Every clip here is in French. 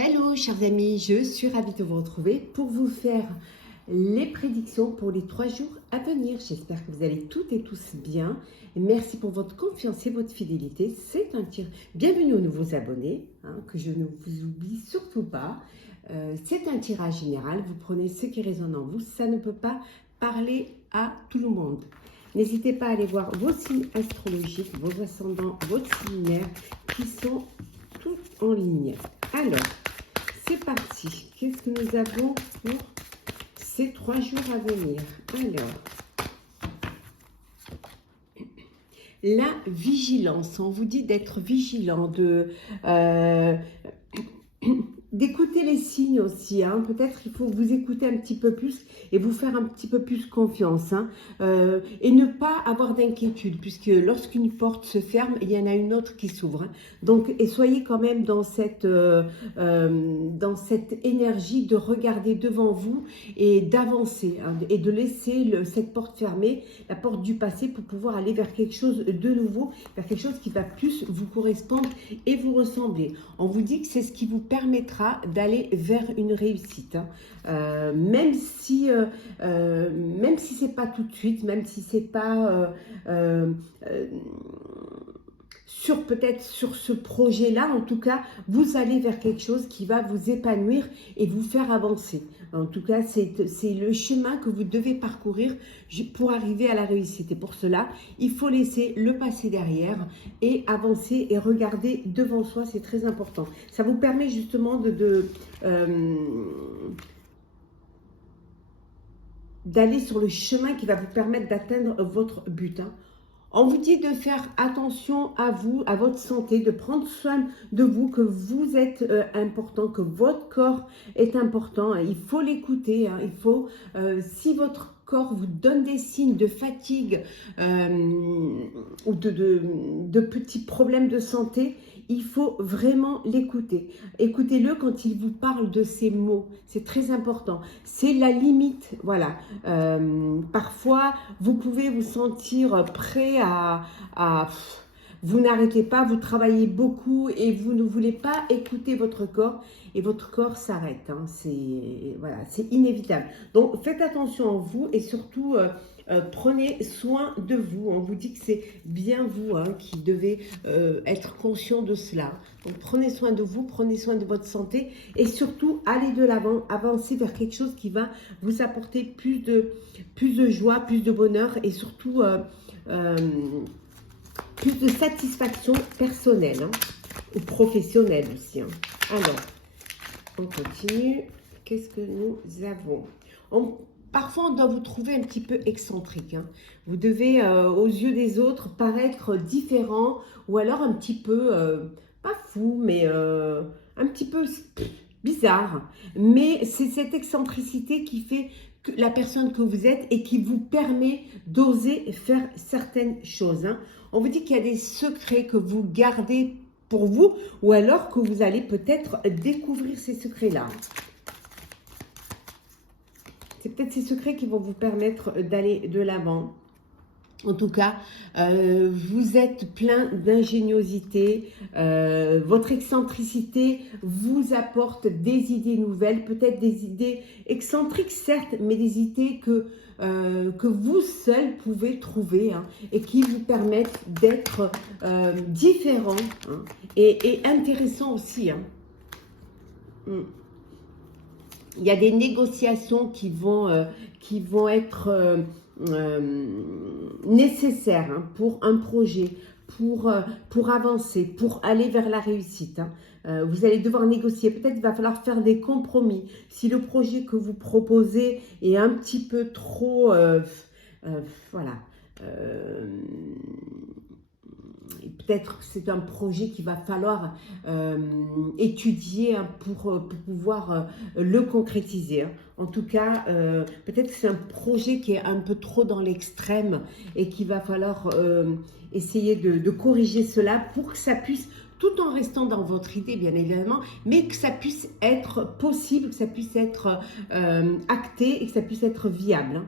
Hello chers amis, je suis ravie de vous retrouver pour vous faire les prédictions pour les 3 jours à venir. J'espère que vous allez toutes et tous bien. Merci pour votre confiance et votre fidélité. C'est un tir. Bienvenue aux nouveaux abonnés, que je ne vous oublie surtout pas. C'est un tirage général. Vous prenez ce qui résonne en vous. Ça ne peut pas parler à tout le monde. N'hésitez pas à aller voir vos signes astrologiques, vos ascendants, votre signe lunaire qui sont tous en ligne. Alors, c'est parti. Qu'est-ce que nous avons pour ces 3 jours à venir? Alors, la vigilance. On vous dit d'être vigilant, d'écouter les signes aussi. Peut-être il faut vous écouter un petit peu plus et vous faire un petit peu plus confiance. Et ne pas avoir d'inquiétude, puisque lorsqu'une porte se ferme, il y en a une autre qui s'ouvre. Donc, et soyez quand même dans cette énergie de regarder devant vous et d'avancer, et de laisser cette porte fermée, la porte du passé, pour pouvoir aller vers quelque chose de nouveau, vers quelque chose qui va plus vous correspondre et vous ressembler. On vous dit que c'est ce qui vous permettra d'aller vers une réussite, même si c'est pas tout de suite, même si c'est pas peut-être sur ce projet-là. En tout cas, vous allez vers quelque chose qui va vous épanouir et vous faire avancer. En tout cas, c'est le chemin que vous devez parcourir pour arriver à la réussite. Et pour cela, il faut laisser le passé derrière et avancer et regarder devant soi. C'est très important. Ça vous permet justement d'aller sur le chemin qui va vous permettre d'atteindre votre but. On vous dit de faire attention à vous, à votre santé, de prendre soin de vous, que vous êtes important, que votre corps est important. Il faut l'écouter. Il faut, si votre corps vous donne des signes de fatigue ou de petits problèmes de santé, il faut vraiment l'écouter. Écoutez-le quand il vous parle de ces mots. C'est très important. C'est la limite. Voilà. Parfois, vous pouvez vous sentir prêt vous n'arrêtez pas, vous travaillez beaucoup et vous ne voulez pas écouter votre corps et votre corps s'arrête. C'est inévitable. Donc, faites attention à vous et surtout, prenez soin de vous. On vous dit que c'est bien vous qui devez être conscient de cela. Donc, prenez soin de vous, prenez soin de votre santé et surtout, allez de l'avant, avancez vers quelque chose qui va vous apporter plus de joie, plus de bonheur et surtout plus de satisfaction personnelle ou professionnelle aussi. Alors, on continue. Qu'est-ce que nous avons? Parfois, on doit vous trouver un petit peu excentrique. Vous devez, aux yeux des autres, paraître différent ou alors un petit peu, pas fou, mais un petit peu bizarre. Mais c'est cette excentricité qui fait la personne que vous êtes et qui vous permet d'oser faire certaines choses. On vous dit qu'il y a des secrets que vous gardez pour vous ou alors que vous allez peut-être découvrir ces secrets-là. C'est peut-être ces secrets qui vont vous permettre d'aller de l'avant. En tout cas, vous êtes plein d'ingéniosité, votre excentricité vous apporte des idées nouvelles, peut-être des idées excentriques certes, mais des idées que vous seul pouvez trouver et qui vous permettent d'être différents et intéressants aussi. Il y a des négociations qui vont être nécessaires pour un projet, pour avancer, pour aller vers la réussite. Vous allez devoir négocier, peut-être il va falloir faire des compromis. Si le projet que vous proposez est un petit peu trop, voilà, peut-être c'est un projet qu'il va falloir étudier pour pouvoir le concrétiser. En tout cas, peut-être que c'est un projet qui est un peu trop dans l'extrême et qu'il va falloir essayer de corriger cela pour que ça puisse, tout en restant dans votre idée bien évidemment, mais que ça puisse être possible, que ça puisse être acté et que ça puisse être viable.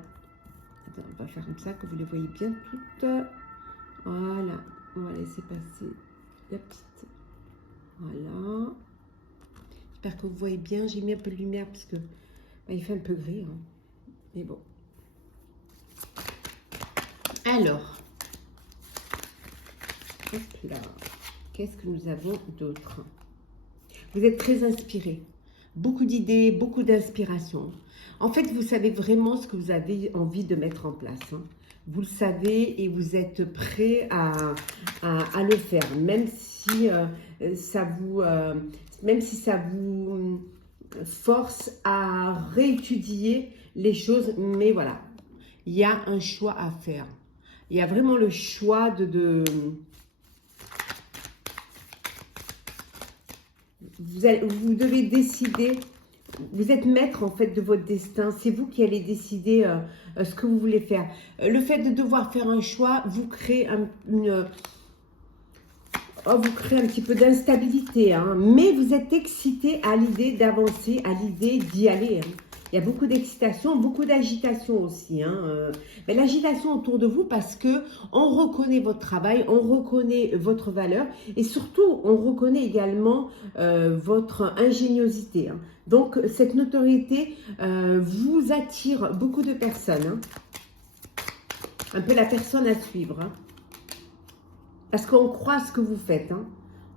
Attends, on va faire comme ça, que vous les voyez bien toutes. Voilà. On va laisser passer la petite. Voilà. J'espère que vous voyez bien. J'ai mis un peu de lumière parce que il fait un peu gris. Hein. Mais bon. Alors, hop là. Qu'est-ce que nous avons d'autre? Vous êtes très inspiré. Beaucoup d'idées, beaucoup d'inspiration. En fait, vous savez vraiment ce que vous avez envie de mettre en place. Hein. Vous le savez et vous êtes prêt à le faire. Même si ça vous force à réétudier les choses. Mais voilà, il y a un choix à faire. Il y a vraiment le choix vous devez décider, vous êtes maître en fait de votre destin, c'est vous qui allez décider ce que vous voulez faire. Le fait de devoir faire un choix vous crée vous crée un petit peu d'instabilité, hein, mais vous êtes excité à l'idée d'avancer, à l'idée d'y aller. Hein. Il y a beaucoup d'excitation, beaucoup d'agitation aussi. Hein, mais l'agitation autour de vous parce que on reconnaît votre travail, on reconnaît votre valeur et surtout, on reconnaît également votre ingéniosité. Hein. Donc, cette notoriété vous attire beaucoup de personnes. Hein. Un peu la personne à suivre. Hein. Parce qu'on croit à ce que vous faites. Hein.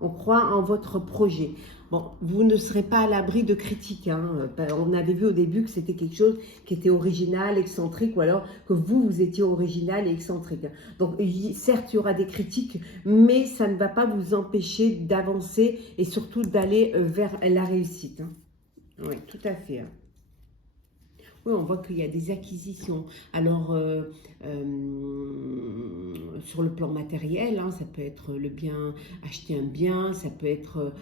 On croit en votre projet. Bon, vous ne serez pas à l'abri de critiques. Hein. On avait vu au début que c'était quelque chose qui était original, excentrique, ou alors que vous étiez original et excentrique. Donc, certes, il y aura des critiques, mais ça ne va pas vous empêcher d'avancer et surtout d'aller vers la réussite. Hein. Oui, tout à fait. Hein. Oui, on voit qu'il y a des acquisitions. Alors, sur le plan matériel, hein, ça peut être le bien, acheter un bien, ça peut être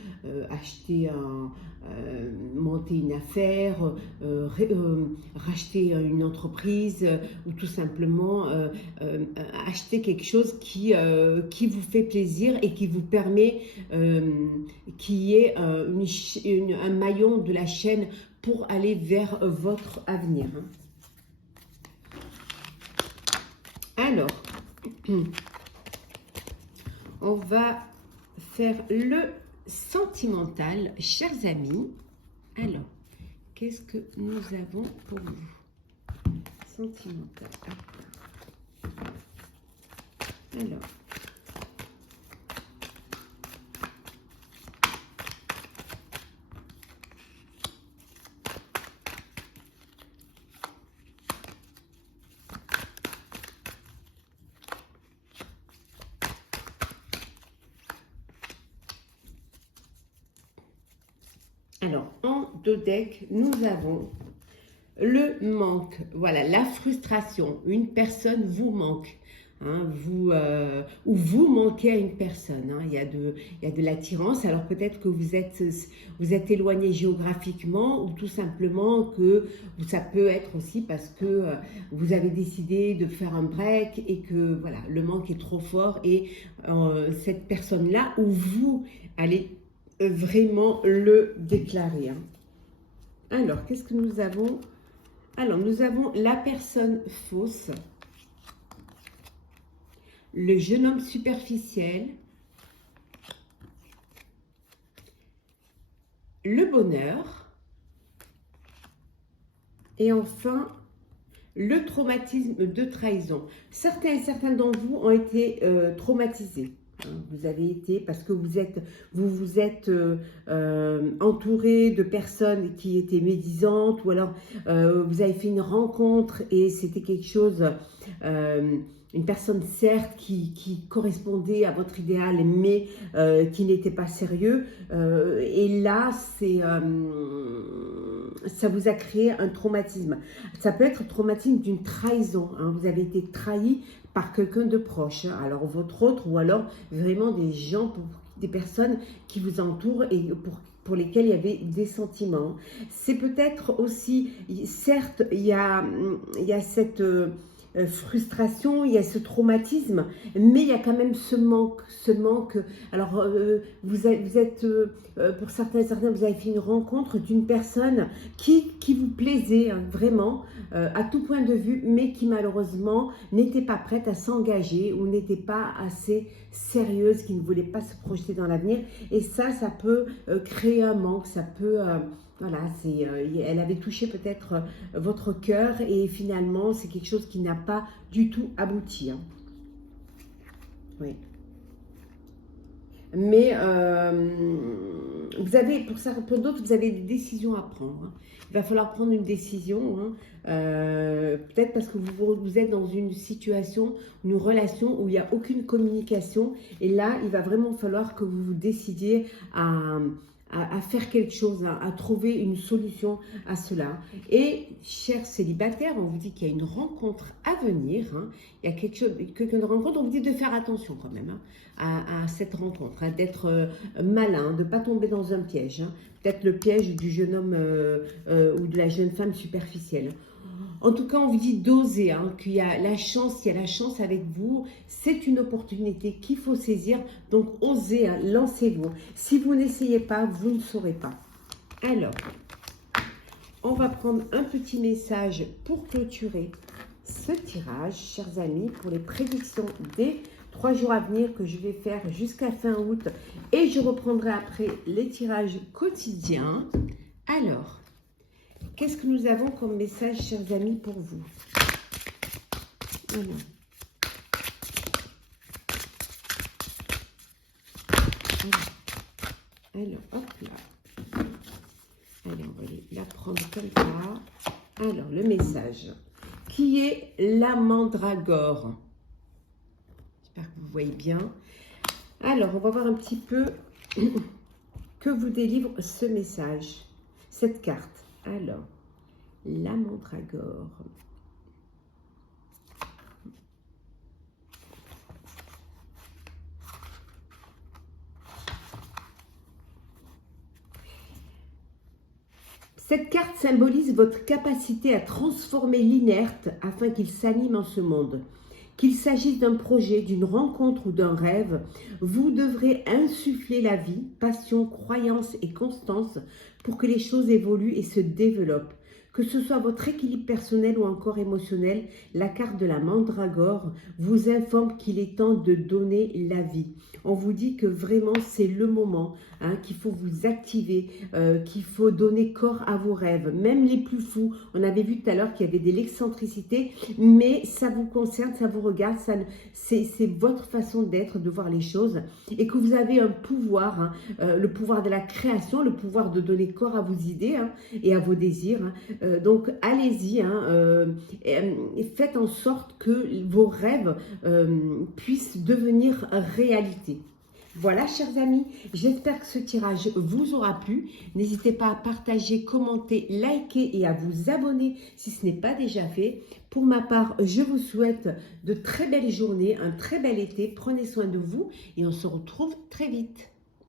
monter une affaire, racheter une entreprise ou tout simplement acheter quelque chose qui vous fait plaisir et qui vous permet qu'il y ait un maillon de la chaîne pour aller vers votre avenir. Alors, on va faire le sentimental, chers amis. Alors, qu'est-ce que nous avons pour vous? Sentimental. Alors, en deux decks, nous avons le manque, voilà, la frustration. Une personne vous manque, hein, ou vous manquez à une personne. Hein, il y a de l'attirance. Alors peut-être que vous êtes éloigné géographiquement ou tout simplement que ça peut être aussi parce que vous avez décidé de faire un break et que voilà, le manque est trop fort et cette personne-là ou vous allez vraiment le déclarer. Hein. Alors, qu'est-ce que nous avons? Alors, nous avons la personne fausse, le jeune homme superficiel, le bonheur et enfin le traumatisme de trahison. Certains et certains d'entre vous ont été traumatisés. Vous avez été, parce que vous vous êtes entouré de personnes qui étaient médisantes ou alors vous avez fait une rencontre et c'était quelque chose, une personne certes qui correspondait à votre idéal mais qui n'était pas sérieux et là ça vous a créé un traumatisme. Ça peut être un traumatisme d'une trahison, hein. Vous avez été trahi par quelqu'un de proche, hein. Alors votre autre ou alors vraiment des gens, des personnes qui vous entourent et pour lesquels il y avait des sentiments. C'est peut-être aussi, certes, il y a cette frustration, il y a ce traumatisme, mais il y a quand même ce manque, ce manque. Alors, vous êtes, pour certains et certains, vous avez fait une rencontre d'une personne qui vous plaisait hein, vraiment, à tout point de vue, mais qui malheureusement n'était pas prête à s'engager ou n'était pas assez sérieuse, qui ne voulait pas se projeter dans l'avenir. Et ça peut créer un manque, ça peut... voilà, elle avait touché peut-être votre cœur et finalement, c'est quelque chose qui n'a pas du tout abouti. Hein. Oui. Mais vous avez, pour d'autres, vous avez des décisions à prendre. Hein. Il va falloir prendre une décision, hein. Peut-être parce que vous êtes dans une situation, une relation où il n'y a aucune communication. Et là, il va vraiment falloir que vous vous décidiez à faire quelque chose, à trouver une solution à cela. Et, chers célibataires, on vous dit qu'il y a une rencontre à venir. Hein. Il y a quelqu'un de rencontre, on vous dit de faire attention quand même hein, à cette rencontre, hein, d'être malin, de ne pas tomber dans un piège. Hein. Peut-être le piège du jeune homme ou de la jeune femme superficielle. En tout cas, on vous dit d'oser, hein, qu'il y a la chance, avec vous. C'est une opportunité qu'il faut saisir. Donc, osez, hein, lancez-vous. Si vous n'essayez pas, vous ne saurez pas. Alors, on va prendre un petit message pour clôturer ce tirage, chers amis, pour les prédictions des 3 jours à venir que je vais faire jusqu'à fin août. Et je reprendrai après les tirages quotidiens. Alors, qu'est-ce que nous avons comme message, chers amis, pour vous? Alors, hop là. Allez, on va la prendre comme ça. Alors, le message. Qui est la mandragore? J'espère que vous voyez bien. Alors, on va voir un petit peu que vous délivre ce message, cette carte. Alors, la mandragore. Cette carte symbolise votre capacité à transformer l'inerte afin qu'il s'anime en ce monde. Qu'il s'agisse d'un projet, d'une rencontre ou d'un rêve, vous devrez insuffler la vie, passion, croyance et constance pour que les choses évoluent et se développent. Que ce soit votre équilibre personnel ou encore émotionnel, la carte de la mandragore vous informe qu'il est temps de donner la vie. On vous dit que vraiment c'est le moment, hein, qu'il faut vous activer, qu'il faut donner corps à vos rêves, même les plus fous. On avait vu tout à l'heure qu'il y avait de l'excentricité, mais ça vous concerne, ça vous regarde, c'est votre façon d'être, de voir les choses, et que vous avez un pouvoir, hein, le pouvoir de la création, le pouvoir de donner corps à vos idées hein, et à vos désirs. Hein. Donc, allez-y, hein, et faites en sorte que vos rêves puissent devenir réalité. Voilà, chers amis, j'espère que ce tirage vous aura plu. N'hésitez pas à partager, commenter, liker et à vous abonner si ce n'est pas déjà fait. Pour ma part, je vous souhaite de très belles journées, un très bel été. Prenez soin de vous et on se retrouve très vite.